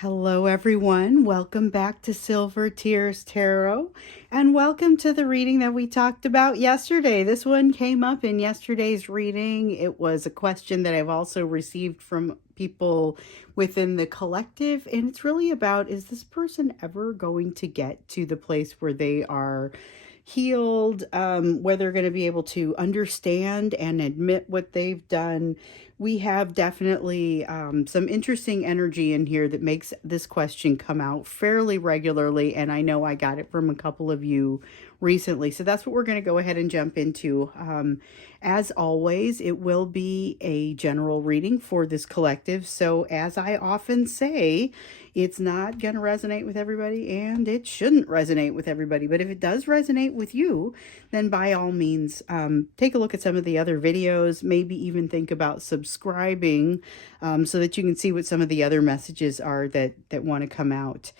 Hello, everyone. Welcome back to Silver Tears Tarot, and welcome to the reading that we talked about yesterday. This one came up in yesterday's reading. It was a question that I've also received from people within the collective, and it's really about, is this person ever going to get to the place where they are healed, where they're going to be able to understand and admit what they've done? We have definitely some interesting energy in here that makes this question come out fairly regularly, and I know I got it from a couple of you recently. So that's what we're going to go ahead and jump into. As always, it will be a general reading for this collective. So as I often say, it's not going to resonate with everybody, and it shouldn't resonate with everybody. But if it does resonate with you, then by all means, take a look at some of the other videos, maybe even think about subscribing so that you can see what some of the other messages are that want to come out.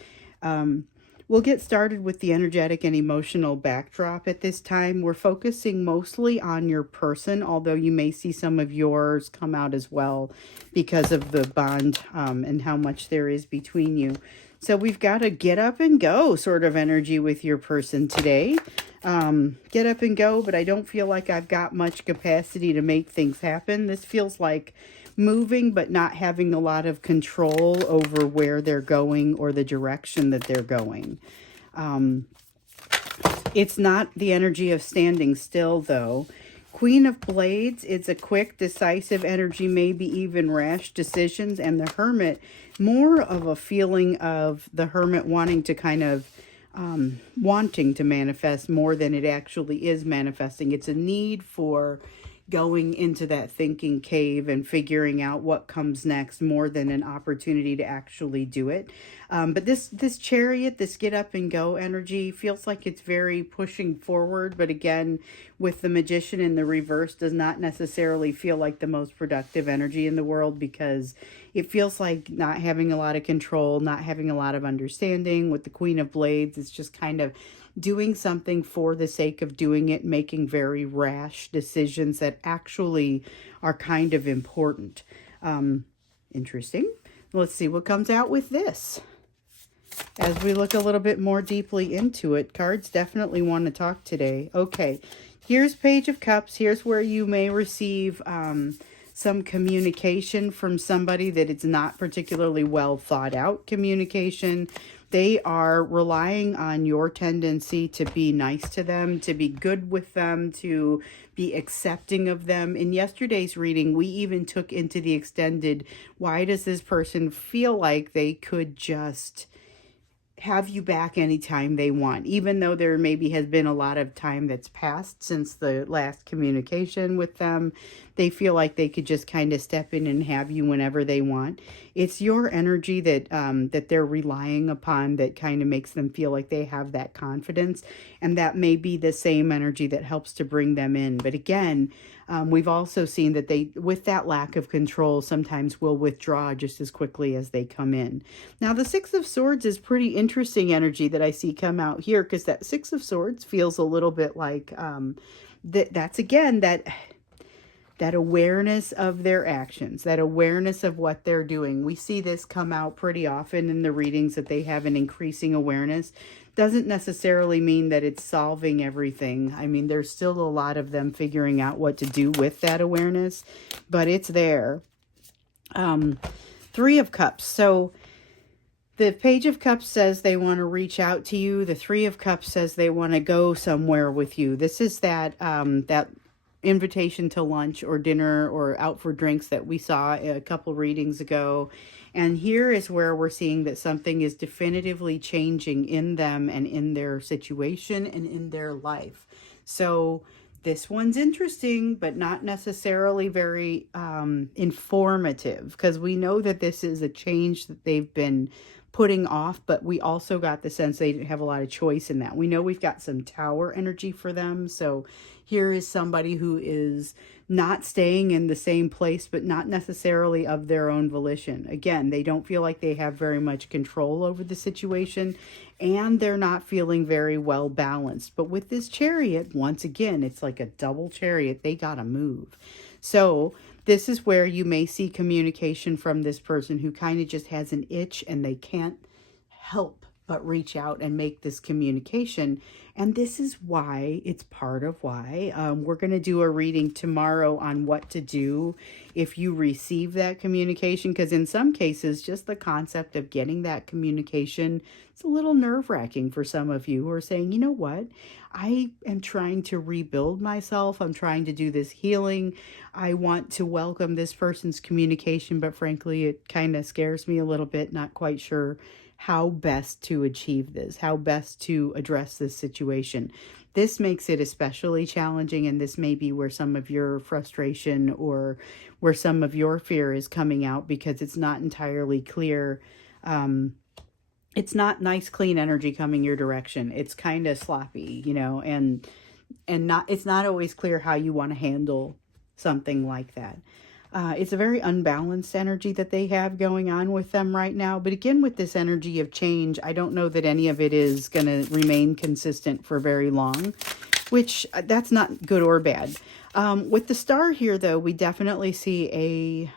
We'll get started with the energetic and emotional backdrop at this time. We're focusing mostly on your person, although you may see some of yours come out as well because of the bond and how much there is between you. So we've got a get up and go sort of energy with your person today. Get up and go, but I don't feel like I've got much capacity to make things happen. This feels like moving, but not having a lot of control over where they're going or the direction that they're going. It's not the energy of standing still, though. Queen of Blades, it's a quick, decisive energy, maybe even rash decisions. And the Hermit, more of a feeling of the Hermit wanting to kind of wanting to manifest more than it actually is manifesting. It's a need for going into that thinking cave and figuring out what comes next more than an opportunity to actually do it. But this Chariot, this get up and go energy feels like it's very pushing forward. But again, with the Magician in the reverse, does not necessarily feel like the most productive energy in the world, because it feels like not having a lot of control, not having a lot of understanding. With the Queen of Blades, it's just kind of doing something for the sake of doing it, making very rash decisions that actually are kind of important. Interesting. Let's see what comes out with this. As we look a little bit more deeply into it, cards definitely want to talk today. Okay, here's Page of Cups. Here's where you may receive some communication from somebody that it's not particularly well thought out communication. They are relying on your tendency to be nice to them, to be good with them, to be accepting of them. In yesterday's reading, we even took into the extended, why does this person feel like they could just have you back anytime they want, even though there maybe has been a lot of time that's passed since the last communication with them. They feel like they could just kind of step in and have you whenever they want. It's your energy that that they're relying upon that kind of makes them feel like they have that confidence, and that may be the same energy that helps to bring them in. But again, we've also seen that they, with that lack of control, sometimes will withdraw just as quickly as they come in. Now, the Six of Swords is pretty interesting energy that I see come out here, because that Six of Swords feels a little bit like that's again that awareness of their actions, that awareness of what they're doing. We see this come out pretty often in the readings, that they have an increasing awareness. Doesn't necessarily mean that it's solving everything. I mean, there's still a lot of them figuring out what to do with that awareness, but it's there. Three of Cups. So the Page of Cups says they want to reach out to you. The Three of Cups says they want to go somewhere with you. This is that that invitation to lunch or dinner or out for drinks that we saw a couple readings ago. And here is where we're seeing that something is definitively changing in them and in their situation and in their life. So this one's interesting, but not necessarily very informative, because we know that this is a change that they've been putting off, but we also got the sense they didn't have a lot of choice in that. We know we've got some Tower energy for them. So here is somebody who is not staying in the same place, but not necessarily of their own volition. Again, they don't feel like they have very much control over the situation, and they're not feeling very well balanced. But with this Chariot, once again, it's like a double Chariot. They got to move. So This is where you may see communication from this person who kind of just has an itch and they can't help but reach out and make this communication. And this is why, it's part of why we're going to do a reading tomorrow on what to do if you receive that communication. Because in some cases, just the concept of getting that communication, it's a little nerve-wracking for some of you who are saying, you know what, I am trying to rebuild myself. I'm trying to do this healing. I want to welcome this person's communication, but frankly, it kind of scares me a little bit, not quite sure how best to achieve this, how best to address this situation. This makes it especially challenging, and this may be where some of your frustration or where some of your fear is coming out, because it's not entirely clear. It's not nice, clean energy coming your direction. It's kind of sloppy, you know, and it's not always clear how you want to handle something like that. It's a very unbalanced energy that they have going on with them right now. But again, with this energy of change, I don't know that any of it is going to remain consistent for very long, which that's not good or bad. With the star here, though, we definitely see a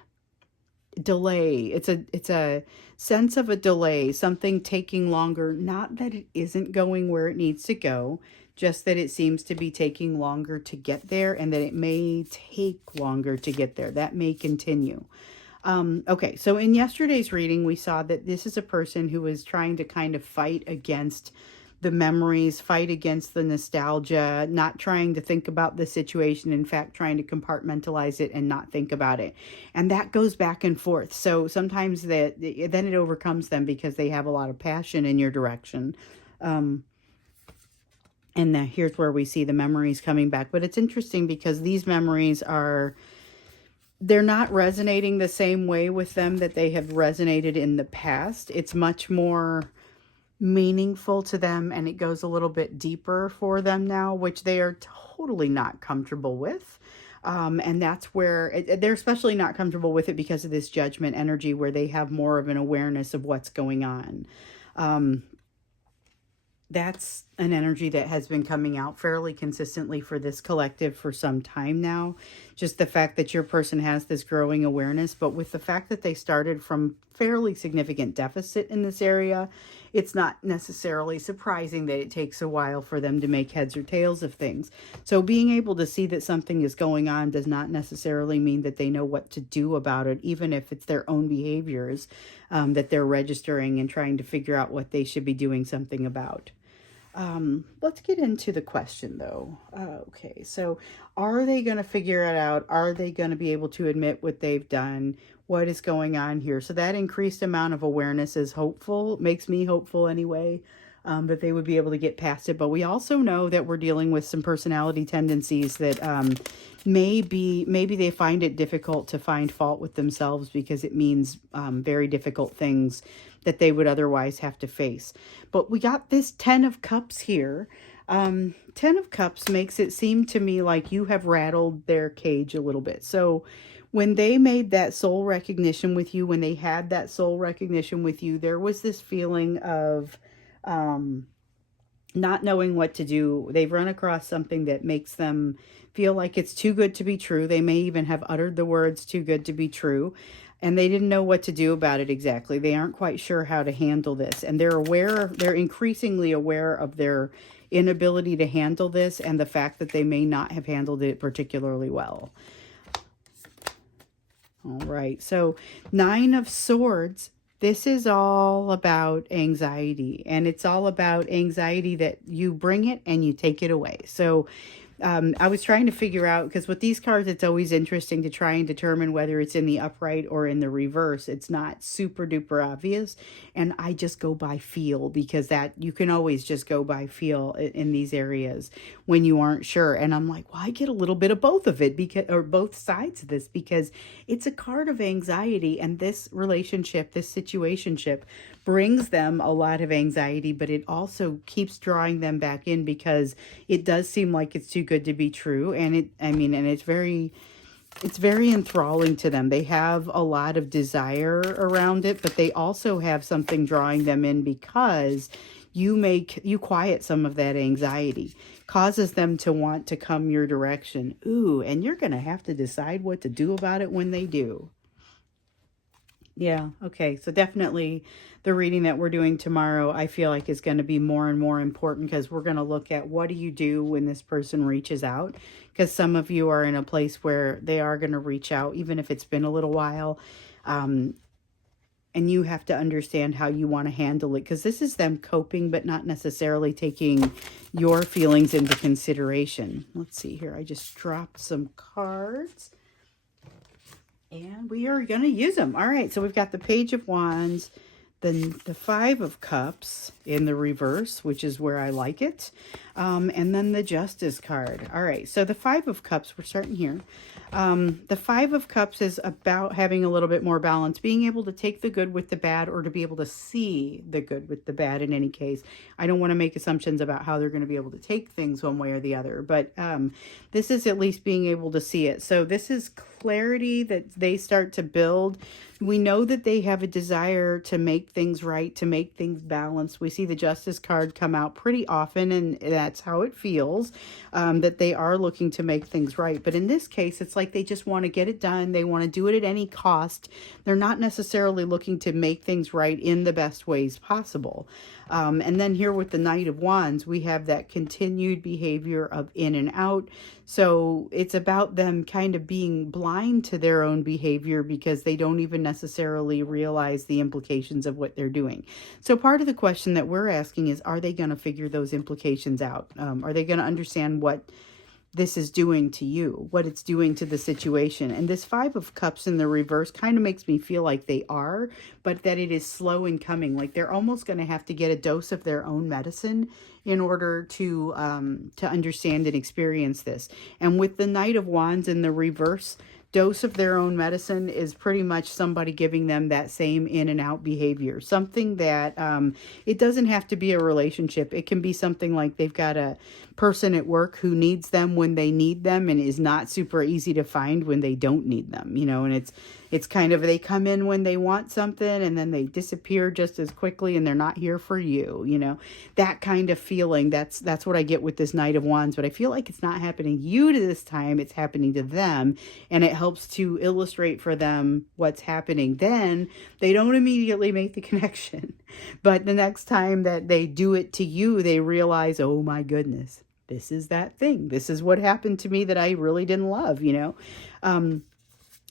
delay. It's a sense of a delay, something taking longer. Not that it isn't going where it needs to go, just that it seems to be taking longer to get there, and that it may take longer to get there. That may continue. Okay, so in yesterday's reading, we saw that this is a person who is trying to kind of fight against the memories, fight against the nostalgia, not trying to think about the situation, in fact, trying to compartmentalize it and not think about it. And that goes back and forth. So sometimes then it overcomes them because they have a lot of passion in your direction. And here's where we see the memories coming back. But it's interesting because these memories they're not resonating the same way with them that they have resonated in the past. It's much more meaningful to them, and it goes a little bit deeper for them now, which they are totally not comfortable with. And that's where they're especially not comfortable with it because of this judgment energy, where they have more of an awareness of what's going on. That's an energy that has been coming out fairly consistently for this collective for some time now. Just the fact that your person has this growing awareness, but with the fact that they started from fairly significant deficit in this area, it's not necessarily surprising that it takes a while for them to make heads or tails of things. So being able to see that something is going on does not necessarily mean that they know what to do about it, even if it's their own behaviors that they're registering and trying to figure out what they should be doing something about. Let's get into the question, though. Okay, so are they going to figure it out? Are they going to be able to admit what they've done? What is going on here? So that increased amount of awareness is hopeful, makes me hopeful anyway, that they would be able to get past it. But we also know that we're dealing with some personality tendencies that maybe they find it difficult to find fault with themselves because it means very difficult things that they would otherwise have to face. But we got this 10 of Cups here. 10 of Cups makes it seem to me like you have rattled their cage a little bit. So when they made that soul recognition with you, when they had that soul recognition with you, there was this feeling of not knowing what to do. They've run across something that makes them feel like it's too good to be true. They may even have uttered the words too good to be true. And they didn't know what to do about it exactly. They aren't quite sure how to handle this. And they're increasingly aware of their inability to handle this and the fact that they may not have handled it particularly well. All right, so 9 of Swords. This is all about anxiety, and it's all about anxiety that you bring it and you take it away. So I was trying to figure out, because with these cards, it's always interesting to try and determine whether it's in the upright or in the reverse. It's not super duper obvious. And I just go by feel, because that you can always just go by feel in these areas when you aren't sure. And I'm like, well, I get a little bit of both of it, because, or both sides of this, because it's a card of anxiety, and this relationship, this situationship brings them a lot of anxiety, but it also keeps drawing them back in because it does seem like it's too good to be true. And it's very enthralling to them. They have a lot of desire around it, but they also have something drawing them in because you quiet some of that anxiety, causes them to want to come your direction. Ooh, and you're going to have to decide what to do about it when they do. Yeah, okay. So definitely the reading that we're doing tomorrow, I feel like is going to be more and more important, because we're going to look at what do you do when this person reaches out? Because some of you are in a place where they are going to reach out, even if it's been a little while. And you have to understand how you want to handle it, because this is them coping, but not necessarily taking your feelings into consideration. Let's see here. I just dropped some cards. And we are going to use them. All right, so we've got the Page of Wands, then the Five of Cups in the reverse, which is where I like it, and then the Justice card. All right, so the Five of Cups, we're starting here. The Five of Cups is about having a little bit more balance, being able to take the good with the bad, or to be able to see the good with the bad in any case. I don't want to make assumptions about how they're going to be able to take things one way or the other, but this is at least being able to see it. So this is clarity that they start to build. We know that they have a desire to make things right, to make things balanced. We see the Justice card come out pretty often, and that's how it feels, that they are looking to make things right. But in this case, it's like they just want to get it done. They want to do it at any cost. They're not necessarily looking to make things right in the best ways possible. And then here with the Knight of Wands, we have that continued behavior of in and out. So it's about them kind of being blind to their own behavior, because they don't even necessarily realize the implications of what they're doing. So part of the question that we're asking is, are they going to figure those implications out? Are they going to understand what this is doing to you, what it's doing to the situation? And this Five of Cups in the reverse kind of makes me feel like they are, but that it is slow in coming. Like they're almost going to have to get a dose of their own medicine in order to understand and experience this. And with the Knight of Wands in the reverse, dose of their own medicine is pretty much somebody giving them that same in and out behavior. Something that it doesn't have to be a relationship. It can be something like they've got a person at work who needs them when they need them and is not super easy to find when they don't need them, you know, and it's kind of, they come in when they want something and then they disappear just as quickly and they're not here for you, you know, that kind of feeling. That's what I get with this Knight of Wands, but I feel like it's not happening to you this time, it's happening to them, and it helps to illustrate for them what's happening. Then they don't immediately make the connection, but the next time that they do it to you, they realize, oh my goodness, this is that thing. This is what happened to me that I really didn't love, you know.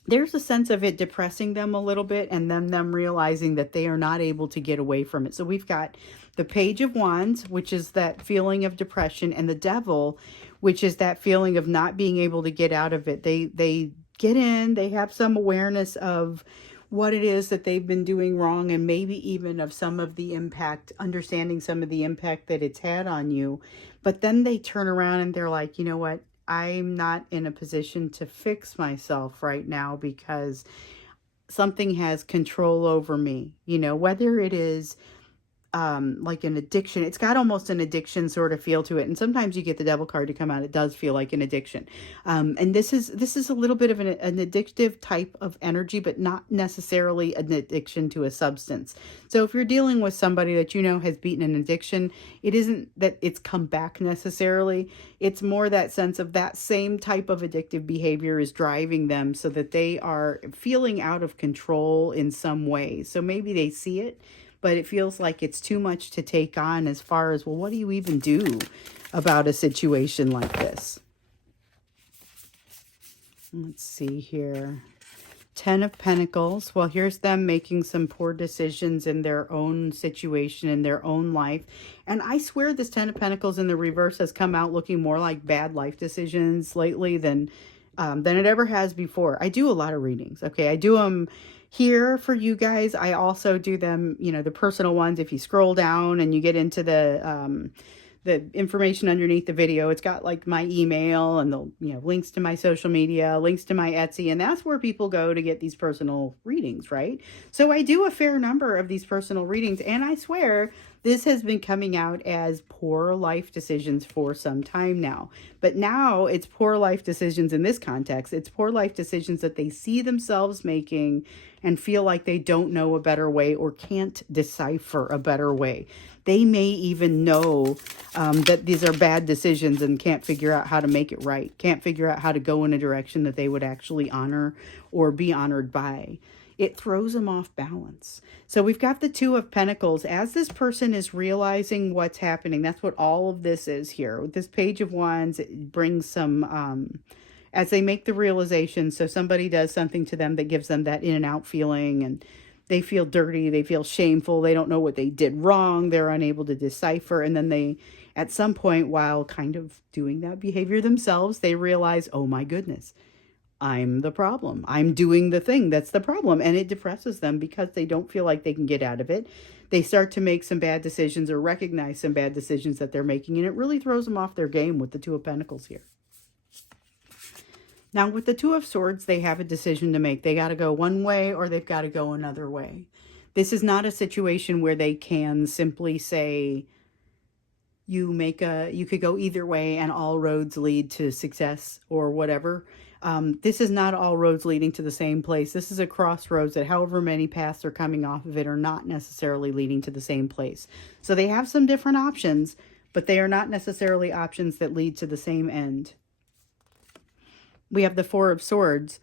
There's a sense of it depressing them a little bit, and then them realizing that they are not able to get away from it. So we've got the Page of Wands, which is that feeling of depression, and the Devil, which is that feeling of not being able to get out of it. They get in, they have some awareness of what it is that they've been doing wrong, and maybe even of some of the impact, understanding some of the impact that it's had on you. But then they turn around and they're like, you know what? I'm not in a position to fix myself right now because something has control over me, you know, whether it is like an addiction. It's got almost an addiction sort of feel to it. And sometimes you get the Devil card to come out. It does feel like an addiction. And this is a little bit of an addictive type of energy, but not necessarily an addiction to a substance. So if you're dealing with somebody that you know has beaten an addiction, it isn't that it's come back necessarily. It's more that sense of that same type of addictive behavior is driving them so that they are feeling out of control in some way. So maybe they see it, but it feels like it's too much to take on as far as, well, what do you even do about a situation like this? Let's see here. 10 of Pentacles. Well, here's them making some poor decisions in their own situation, in their own life. And I swear this 10 of Pentacles in the reverse has come out looking more like bad life decisions lately than it ever has before. I do a lot of readings. Okay, I do them here for you guys. I also do them, you know, the personal ones. If you scroll down and you get into the information underneath the video, it's got like my email and the, you know, links to my social media, links to my Etsy, and that's where people go to get these personal readings, right? So I do a fair number of these personal readings, and I swear This has been coming out as poor life decisions for some time now. But now it's poor life decisions in this context. It's poor life decisions that they see themselves making and feel like they don't know a better way or can't decipher a better way. They may even know that these are bad decisions and can't figure out how to make it right, can't figure out how to go in a direction that they would actually honor or be honored by. It throws them off balance. So we've got the Two of Pentacles. As this person is realizing what's happening, that's what all of this is here. With this Page of Wands, it brings some, as they make the realization, so somebody does something to them that gives them that in and out feeling, and they feel dirty, they feel shameful, they don't know what they did wrong, they're unable to decipher, and then they, at some point, while kind of doing that behavior themselves, they realize, oh my goodness, I'm the problem. I'm doing the thing that's the problem. And it depresses them because they don't feel like they can get out of it. They start to make some bad decisions or recognize some bad decisions that they're making. And it really throws them off their game with the Two of Pentacles here. Now, with the Two of Swords, they have a decision to make. They got to go one way or they've got to go another way. This is not a situation where they can simply say, you could go either way and all roads lead to success or whatever. This is not all roads leading to the same place. This is a crossroads that however many paths are coming off of it are not necessarily leading to the same place. So they have some different options, but they are not necessarily options that lead to the same end. We have the Four of Swords.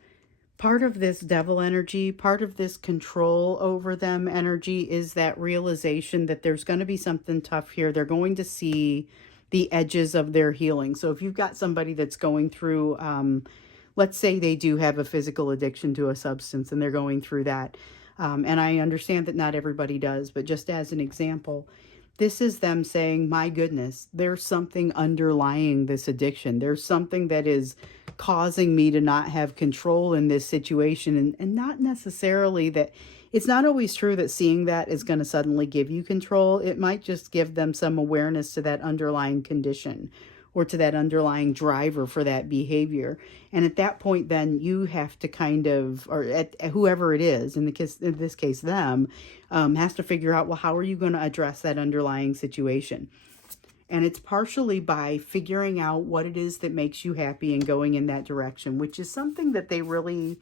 Part of this devil energy, part of this control over them energy is that realization that there's going to be something tough here. They're going to see the edges of their healing. So if you've got somebody that's going through, let's say they do have a physical addiction to a substance and they're going through that. And I understand that not everybody does, but just as an example, this is them saying, my goodness, there's something underlying this addiction. There's something that is causing me to not have control in this situation. And not necessarily that, it's not always true that seeing that is going to suddenly give you control. It might just give them some awareness to that underlying condition or to that underlying driver for that behavior. And at that point, then you have to kind of, or at whoever it is, in this case, them, has to figure out, well, how are you going to address that underlying situation? And it's partially by figuring out what it is that makes you happy and going in that direction, which is something that they really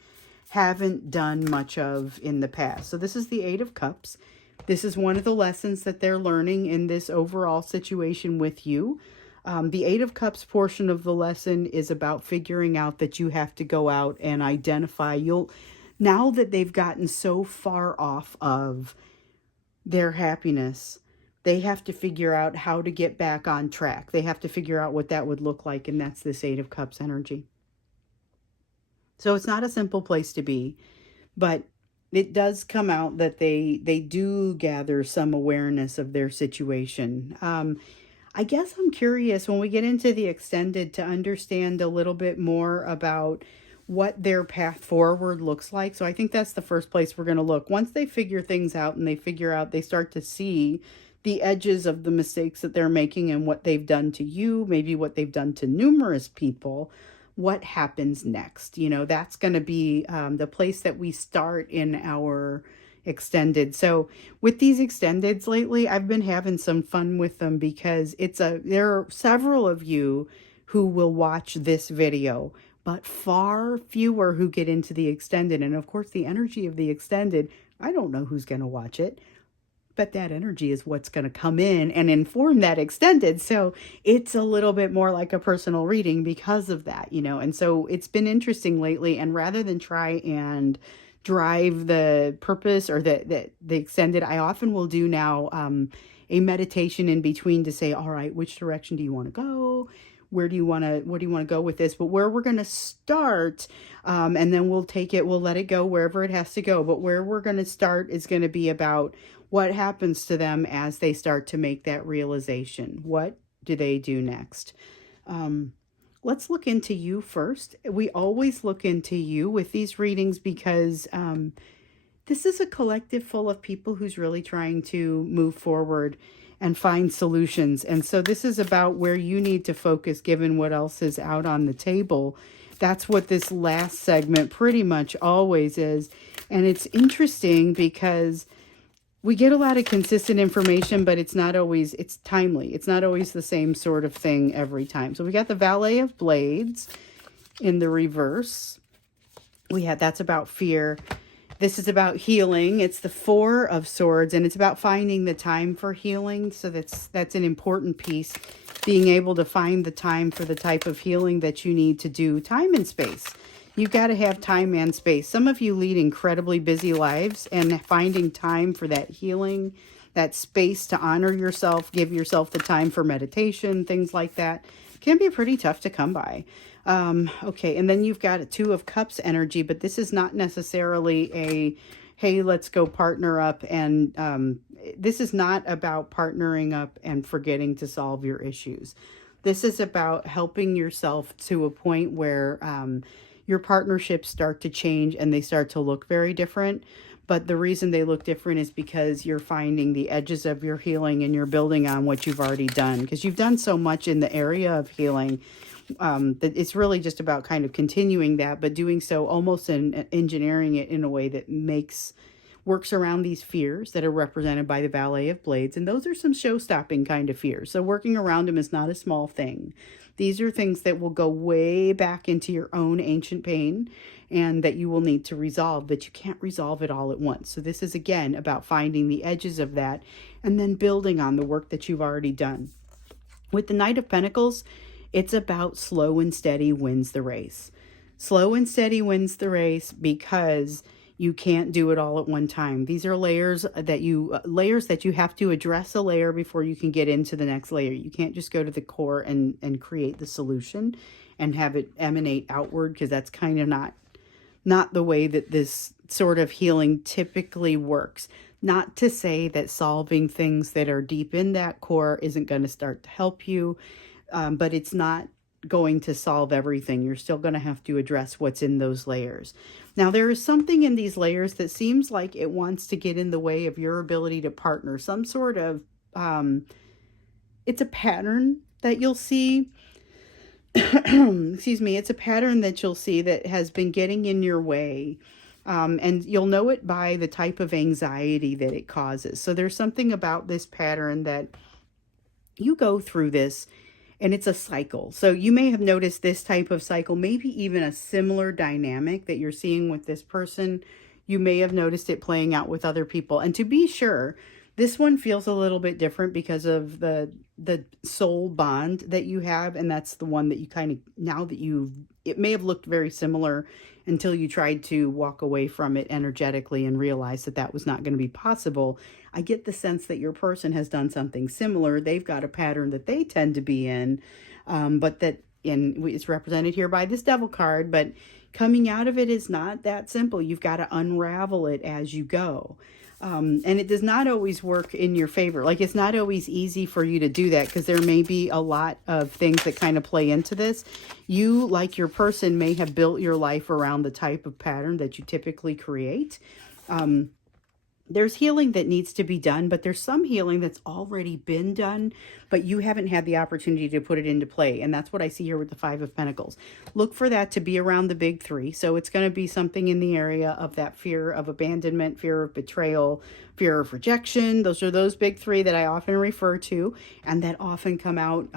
haven't done much of in the past. So this is the Eight of Cups. This is one of the lessons that they're learning in this overall situation with you. The Eight of Cups portion of the lesson is about figuring out that you have to go out and identify. Now that they've gotten so far off of their happiness, they have to figure out how to get back on track. They have to figure out what that would look like, and that's this Eight of Cups energy. So it's not a simple place to be, but it does come out that they do gather some awareness of their situation. I guess I'm curious when we get into the extended to understand a little bit more about what their path forward looks like. So I think that's the first place we're going to look. Once they figure things out and they start to see the edges of the mistakes that they're making and what they've done to you, maybe what they've done to numerous people, what happens next? You know, that's going to be the place that we start in our extended. So with these extendeds lately, I've been having some fun with them because there are several of you who will watch this video, but far fewer who get into the extended. And of course, the energy of the extended, I don't know who's going to watch it, but that energy is what's going to come in and inform that extended. So it's a little bit more like a personal reading because of that, you know. And so it's been interesting lately. And rather than try and drive the purpose or the extended, I often will do now a meditation in between to say, all right, which direction do you want to go? What do you want to go with this? But where we're going to start, and then we'll let it go wherever it has to go. But where we're going to start is going to be about what happens to them as they start to make that realization. What do they do next? Let's look into you first. We always look into you with these readings because this is a collective full of people who's really trying to move forward and find solutions. And so this is about where you need to focus given what else is out on the table. That's what this last segment pretty much always is. And it's interesting because we get a lot of consistent information, but it's not always, it's timely. It's not always the same sort of thing every time. So we got the Valet of Blades in the reverse. We had, that's about fear. This is about healing. It's the Four of Swords, and it's about finding the time for healing. So that's an important piece, being able to find the time for the type of healing that you need to do. Time and space. You've got to have time and space. Some of you lead incredibly busy lives, and finding time for that healing, that space to honor yourself, give yourself the time for meditation, things like that, can be pretty tough to come by. Okay, and then you've got a Two of Cups energy, but this is not necessarily a, hey, let's go partner up. And this is not about partnering up and forgetting to solve your issues. This is about helping yourself to a point where your partnerships start to change and they start to look very different. But the reason they look different is because you're finding the edges of your healing and you're building on what you've already done. Because you've done so much in the area of healing that it's really just about kind of continuing that, but doing so almost in engineering it in a way that works around these fears that are represented by the Valet of Blades. And those are some show-stopping kind of fears. So working around them is not a small thing. These are things that will go way back into your own ancient pain and that you will need to resolve, but you can't resolve it all at once. So this is, again, about finding the edges of that and then building on the work that you've already done. With the Knight of Pentacles, it's about slow and steady wins the race. Slow and steady wins the race because you can't do it all at one time. These are layers that you have to address a layer before you can get into the next layer. You can't just go to the core and create the solution and have it emanate outward, because that's kind of not the way that this sort of healing typically works. Not to say that solving things that are deep in that core isn't going to start to help you, but it's not going to solve everything. You're still going to have to address what's in those layers. Now, there is something in these layers that seems like it wants to get in the way of your ability to partner. Some sort of, it's a pattern that you'll see. Excuse me. It's a pattern that you'll see that has been getting in your way. And you'll know it by the type of anxiety that it causes. So there's something about this pattern that you go through this, and it's a cycle. So you may have noticed this type of cycle, maybe even a similar dynamic that you're seeing with this person. You may have noticed it playing out with other people. And to be sure, this one feels a little bit different because of the soul bond that you have. And that's the one that you kind of, now that it may have looked very similar until you tried to walk away from it energetically and realize that that was not going to be possible. I get the sense that your person has done something similar. They've got a pattern that they tend to be in, but that it's represented here by this Devil card, but coming out of it is not that simple. You've got to unravel it as you go. And it does not always work in your favor. Like, it's not always easy for you to do that because there may be a lot of things that kind of play into this. You, like your person, may have built your life around the type of pattern that you typically create. There's healing that needs to be done, but there's some healing that's already been done, but you haven't had the opportunity to put it into play. And that's what I see here with the Five of Pentacles. Look for that to be around the big three. So it's going to be something in the area of that fear of abandonment, fear of betrayal, fear of rejection. Those are those big three that I often refer to and that often come out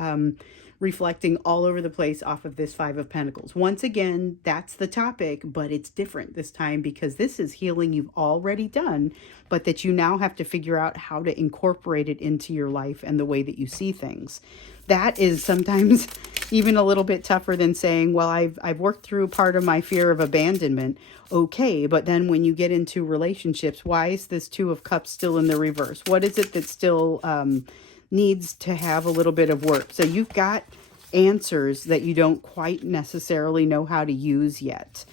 reflecting all over the place off of this Five of Pentacles. Once again, that's the topic, but it's different this time because this is healing you've already done, but that you now have to figure out how to incorporate it into your life and the way that you see things. That is sometimes even a little bit tougher than saying, well, I've worked through part of my fear of abandonment. Okay, but then when you get into relationships, why is this Two of Cups still in the reverse? What is it that still needs to have a little bit of work? So you've got answers that you don't quite necessarily know how to use yet.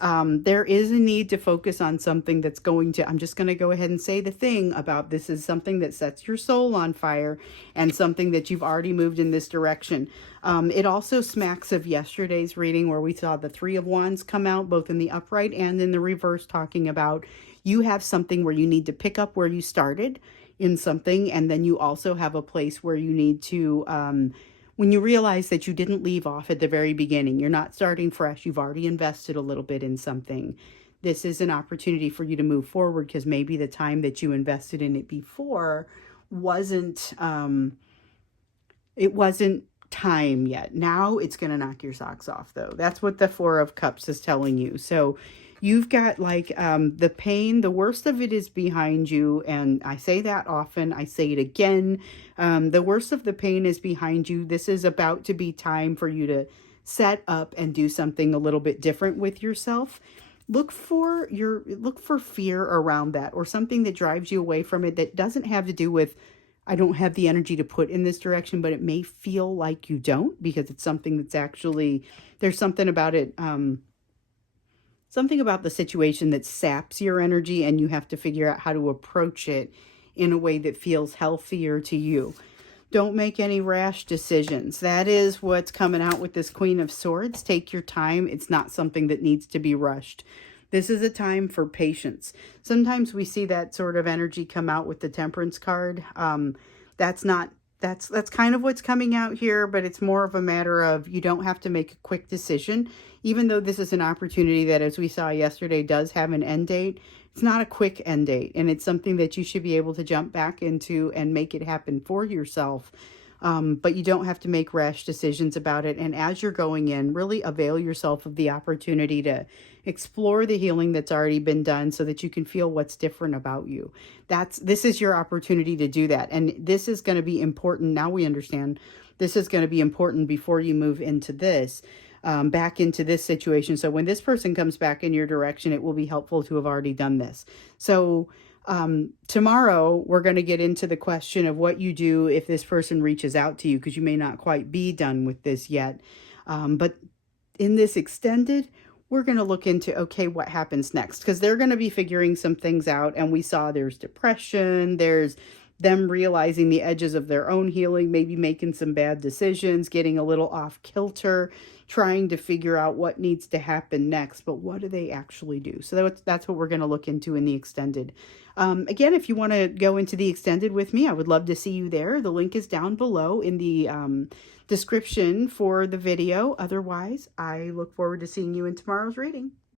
There is a need to focus on something that's going to, I'm just going to go ahead and say the thing about this is something that sets your soul on fire and something that you've already moved in this direction. It also smacks of yesterday's reading where we saw the Three of Wands come out both in the upright and in the reverse, talking about you have something where you need to pick up where you started in something, and then you also have a place where you need to when you realize that you didn't leave off at the very beginning, you're not starting fresh, you've already invested a little bit in something, this is an opportunity for you to move forward, because maybe the time that you invested in it before wasn't, it wasn't time yet. Now it's going to knock your socks off, though. That's what the Four of Cups is telling you. So you've got like the pain, the worst of it is behind you. And I say that often. I say it again. The worst of the pain is behind you. This is about to be time for you to set up and do something a little bit different with yourself. Look for fear around that, or something that drives you away from it, that doesn't have to do with, I don't have the energy to put in this direction, but it may feel like you don't, because it's something that's actually, there's something about it, something about the situation that saps your energy, and you have to figure out how to approach it in a way that feels healthier to you. Don't make any rash decisions. That is what's coming out with this Queen of Swords. Take your time. It's not something that needs to be rushed. This is a time for patience. Sometimes we see that sort of energy come out with the Temperance card. That's kind of what's coming out here, but it's more of a matter of, you don't have to make a quick decision. Even though this is an opportunity that, as we saw yesterday, does have an end date, it's not a quick end date, and it's something that you should be able to jump back into and make it happen for yourself. But you don't have to make rash decisions about it. And as you're going in, really avail yourself of the opportunity to explore the healing that's already been done, so that you can feel what's different about you. This is your opportunity to do that. And this is going to be important. Now we understand this is going to be important before you move into this, back into this situation. So when this person comes back in your direction, it will be helpful to have already done this. So tomorrow we're going to get into the question of what you do if this person reaches out to you, because you may not quite be done with this yet. But in this extended, we're going to look into, okay, what happens next? Because they're going to be figuring some things out. And we saw there's depression, there's them realizing the edges of their own healing, maybe making some bad decisions, getting a little off kilter, trying to figure out what needs to happen next. But what do they actually do? So that's what we're going to look into in the extended. Again, if you want to go into the extended with me, I would love to see you there. The link is down below in the description for the video. Otherwise, I look forward to seeing you in tomorrow's reading.